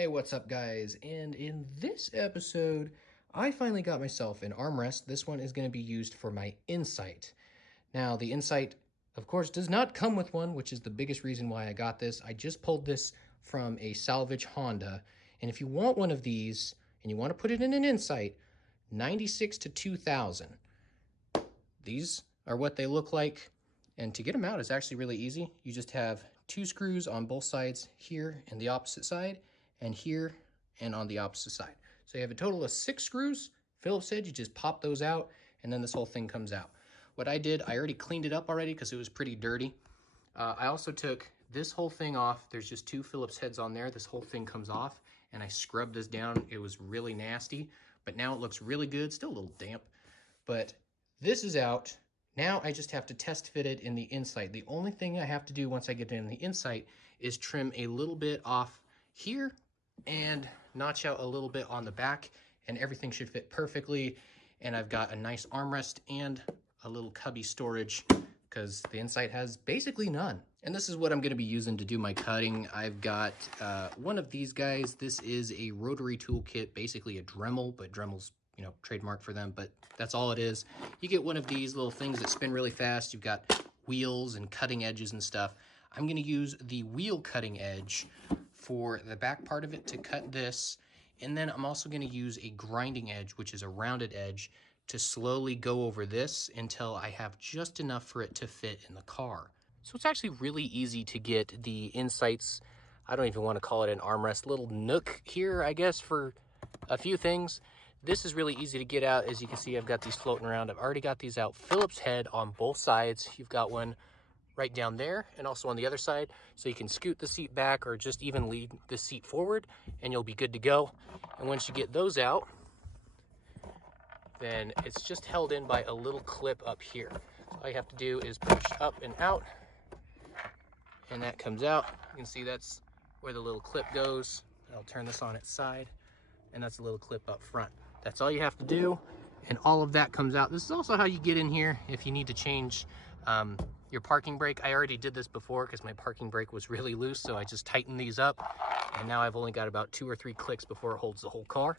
Hey, what's up, guys? And in this episode, I finally got myself an armrest. This one is going to be used for my Insight. Now, the Insight, of course, does not come with one, which is the biggest reason why I got this. I just pulled this from a salvage Honda. And if you want one of these and you want to put it in an Insight, 96 to 2000. These are what they look like. And to get them out is actually really easy. You just have two screws on both sides, here and the opposite side, and here and on the opposite side. So you have a total of 6 screws. Philip said you just pop those out and then this whole thing comes out. What I did, I already cleaned it up already because it was pretty dirty. I also took this whole thing off. There's just 2 Phillips heads on there. This whole thing comes off and I scrubbed this down. It was really nasty, but now it looks really good. Still a little damp, but this is out. Now I just have to test fit it in the Insight. The only thing I have to do once I get it in the Insight is trim a little bit off here and notch out a little bit on the back, and everything should fit perfectly. And I've got a nice armrest and a little cubby storage because the Insight has basically none. And this is what I'm going to be using to do my cutting. I've got one of these guys. This is a rotary tool kit, basically a Dremel, but Dremel's, you know, trademark for them, but that's all it is. You get one of these little things that spin really fast. You've got wheels and cutting edges and stuff. I'm going to use the wheel cutting edge for the back part of it to cut this. And then I'm also going to use a grinding edge, which is a rounded edge, to slowly go over this until I have just enough for it to fit in the car. So it's actually really easy to get the Insights. I don't even want to call it an armrest, little nook here, I guess, for a few things. This is really easy to get out. As you can see, I've got these floating around. I've already got these out. Phillips head on both sides. You've got one right down there and also on the other side. So you can scoot the seat back or just even lead the seat forward and you'll be good to go. And once you get those out, then it's just held in by a little clip up here. So all you have to do is push up and out and that comes out. You can see that's where the little clip goes. I'll turn this on its side and that's a little clip up front. That's all you have to do, and all of that comes out. This is also how you get in here if you need to change your parking brake. I already did this before because my parking brake was really loose, so I just tightened these up, and now I've only got about 2 or 3 clicks before it holds the whole car.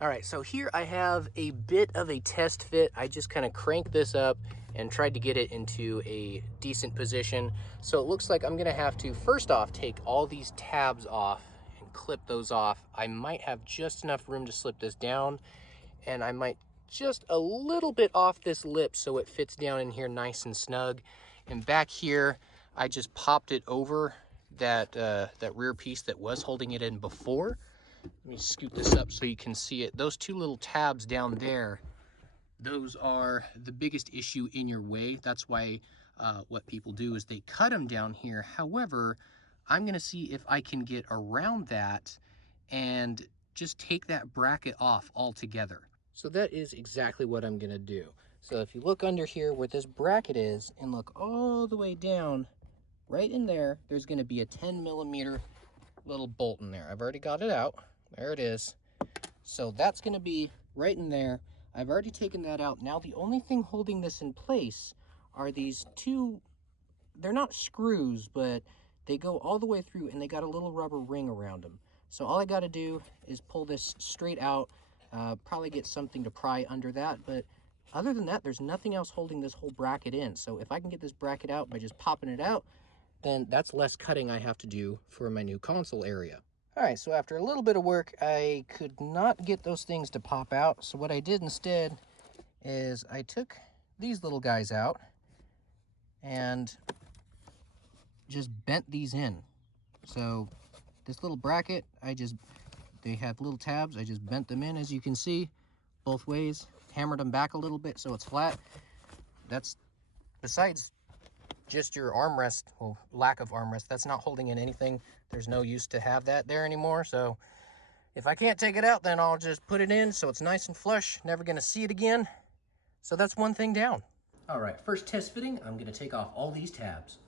All right, so here I have a bit of a test fit. I just kind of cranked this up and tried to get it into a decent position. So it looks like I'm gonna have to, first off, take all these tabs off and clip those off. I might have just enough room to slip this down, and I might just a little bit off this lip so it fits down in here nice and snug. And back here, I just popped it over that rear piece that was holding it in before. Let me scoot this up so you can see it. Those 2 little tabs down there, those are the biggest issue in your way. That's why what people do is they cut them down here. However, I'm gonna see if I can get around that and just take that bracket off altogether. So that is exactly what I'm gonna do. So if you look under here where this bracket is and look all the way down, right in there, there's gonna be a 10mm little bolt in there. I've already got it out. There it is. So that's gonna be right in there. I've already taken that out. Now the only thing holding this in place are these 2, they're not screws, but they go all the way through and they got a little rubber ring around them. So all I gotta do is pull this straight out, probably get something to pry under that, but other than that, there's nothing else holding this whole bracket in. So if I can get this bracket out by just popping it out, then that's less cutting I have to do for my new console area. All right, so after a little bit of work, I could not get those things to pop out. So what I did instead is I took these little guys out and just bent these in. So this little bracket, they have little tabs. I just bent them in, as you can see, both ways, hammered them back a little bit so it's flat. That's, besides just your armrest, well, lack of armrest, that's not holding in anything. There's no use to have that there anymore. So if I can't take it out, then I'll just put it in so it's nice and flush, never gonna see it again. So that's one thing down. All right, first test fitting, I'm gonna take off all these tabs.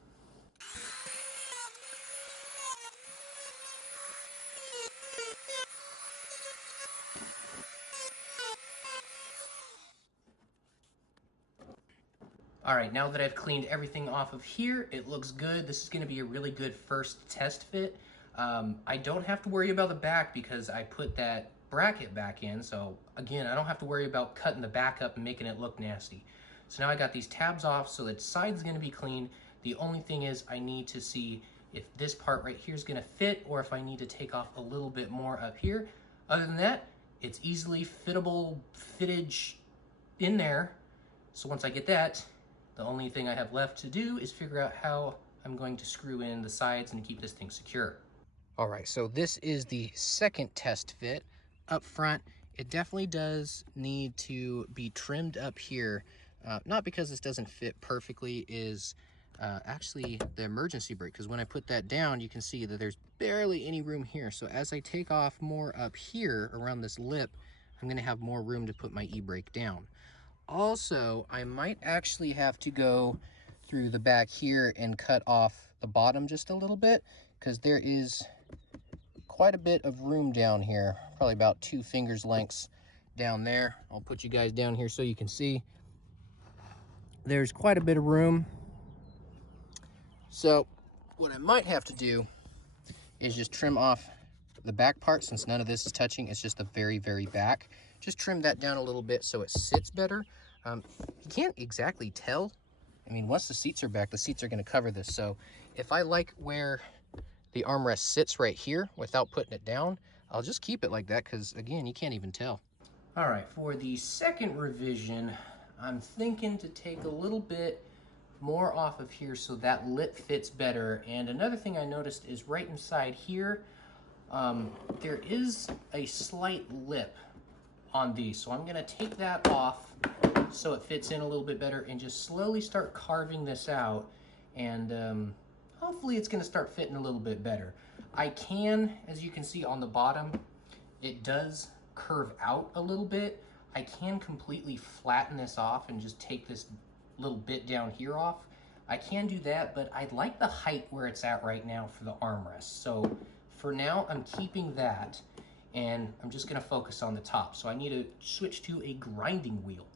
All right, now that I've cleaned everything off of here, it looks good. This is gonna be a really good first test fit. I don't have to worry about the back because I put that bracket back in. So again, I don't have to worry about cutting the back up and making it look nasty. So now I got these tabs off, so the side's gonna be clean. The only thing is I need to see if this part right here is gonna fit or if I need to take off a little bit more up here. Other than that, it's easily fittable fittage in there. So once I get that, the only thing I have left to do is figure out how I'm going to screw in the sides and keep this thing secure. All right, so this is the second test fit up front. It definitely does need to be trimmed up here. Not because this doesn't fit perfectly, is actually the emergency brake, because when I put that down, you can see that there's barely any room here. So as I take off more up here around this lip, I'm gonna have more room to put my e-brake down. Also, I might actually have to go through the back here and cut off the bottom just a little bit, because there is quite a bit of room down here, probably about 2 fingers lengths down there. I'll put you guys down here so you can see. There's quite a bit of room. So what I might have to do is just trim off the back part, since none of this is touching. It's just the very, very back. Just trim that down a little bit so it sits better. You can't exactly tell. I mean, once the seats are back, the seats are going to cover this. So if I like where the armrest sits right here without putting it down, I'll just keep it like that, because again, you can't even tell. All right, for the second revision, I'm thinking to take a little bit more off of here so that lip fits better. And another thing I noticed is right inside here, there is a slight lip on these. So I'm gonna take that off so it fits in a little bit better and just slowly start carving this out. And hopefully it's gonna start fitting a little bit better. I can, as you can see on the bottom, it does curve out a little bit. I can completely flatten this off and just take this little bit down here off. I can do that, but I like the height where it's at right now for the armrest. So for now, I'm keeping that, and I'm just gonna focus on the top. So I need to switch to a grinding wheel.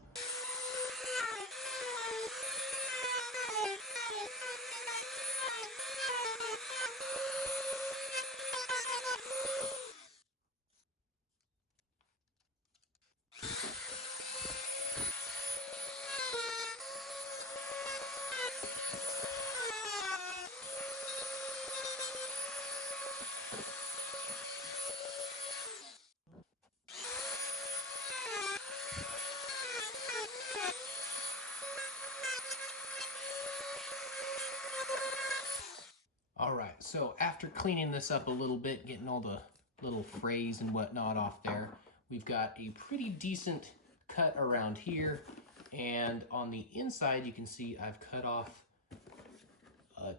All right, so after cleaning this up a little bit, getting all the little frays and whatnot off there, we've got a pretty decent cut around here. And on the inside, you can see I've cut off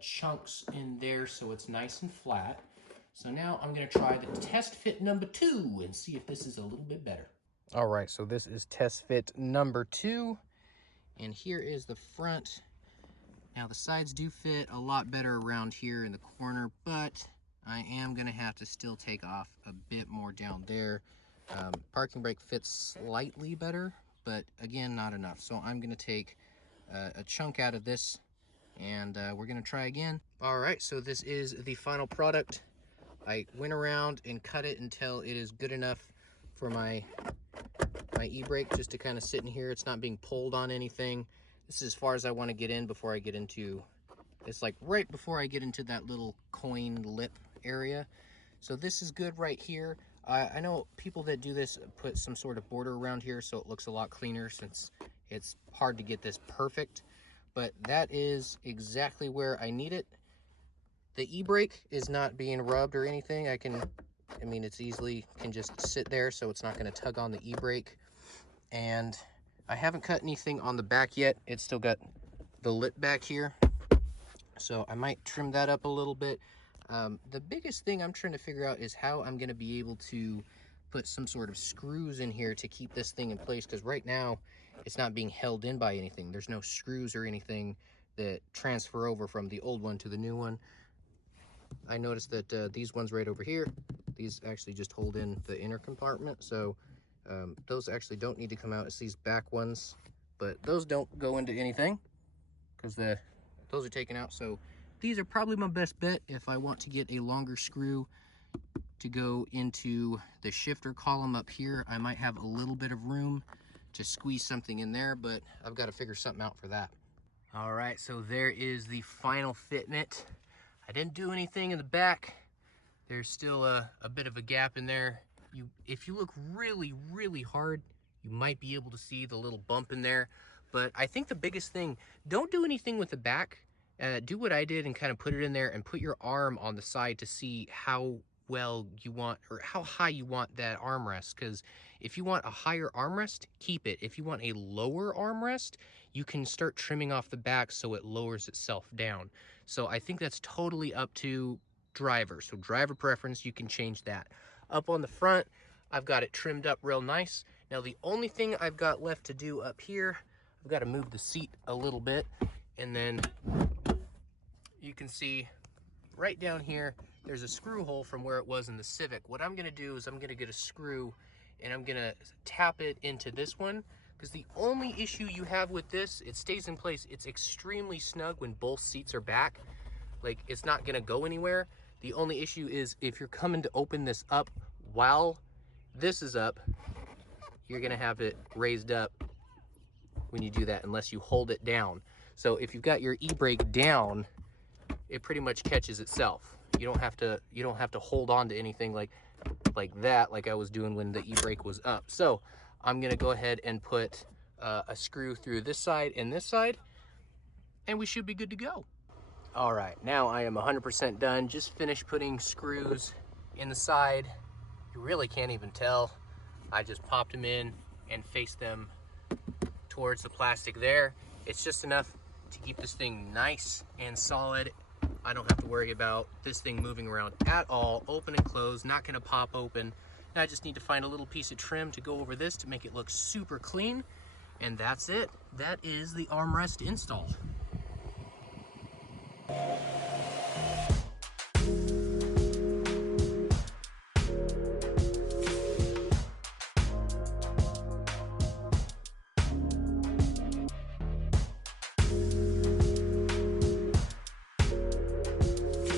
chunks in there so it's nice and flat. So now I'm gonna try the test fit number 2 and see if this is a little bit better. All right, so this is test fit number 2. And here is the front. Now the sides do fit a lot better around here in the corner, but I am gonna have to still take off a bit more down there. Parking brake fits slightly better, but again, not enough. So I'm gonna take a chunk out of this, and we're gonna try again. All right, so this is the final product. I went around and cut it until it is good enough for my e-brake just to kind of sit in here. It's not being pulled on anything. This is as far as I want to get in before I get into, it's like right before I get into that little coin lip area. So this is good right here. I know people that do this put some sort of border around here so it looks a lot cleaner, since it's hard to get this perfect. But that is exactly where I need it. The e-brake is not being rubbed or anything. I mean, it's easily can just sit there, so it's not going to tug on the e-brake. And I haven't cut anything on the back yet. It's still got the lip back here, so I might trim that up a little bit. The biggest thing I'm trying to figure out is how I'm going to be able to put some sort of screws in here to keep this thing in place, because right now it's not being held in by anything. There's no screws or anything that transfer over from the old one to the new one. I noticed that these ones right over here, these actually just hold in the inner compartment, so those actually don't need to come out. It's these back ones, but those don't go into anything because those are taken out. So these are probably my best bet if I want to get a longer screw to go into the shifter column up here. I might have a little bit of room to squeeze something in there, but I've got to figure something out for that. All right, so there is the final fitment. I didn't do anything in the back. There's still a bit of a gap in there. If you look really, really hard, you might be able to see the little bump in there. But I think the biggest thing, don't do anything with the back. Do what I did and kind of put it in there and put your arm on the side to see how well you want, or how high you want that armrest. Because if you want a higher armrest, keep it. If you want a lower armrest, you can start trimming off the back so it lowers itself down. So I think that's totally up to driver. So driver preference, you can change that. Up on the front, I've got it trimmed up real nice. Now the only thing I've got left to do up here, I've got to move the seat a little bit, and then you can see right down here, there's a screw hole from where it was in the Civic. What I'm gonna do is I'm gonna get a screw and I'm gonna tap it into this one, because the only issue you have with this, it stays in place. It's extremely snug when both seats are back. Like, it's not gonna go anywhere. The only issue is if you're coming to open this up while this is up, you're gonna have it raised up when you do that, unless you hold it down. So if you've got your e-brake down, it pretty much catches itself. You don't have to hold on to anything like that, like I was doing when the e-brake was up. So I'm gonna go ahead and put a screw through this side and this side, and we should be good to go. All right, now I am 100% done. Just finished putting screws in the side. You really can't even tell. I just popped them in and faced them towards the plastic there. It's just enough to keep this thing nice and solid. I don't have to worry about this thing moving around at all. Open and close, not gonna pop open. Now I just need to find a little piece of trim to go over this to make it look super clean. And that's it. That is the armrest install.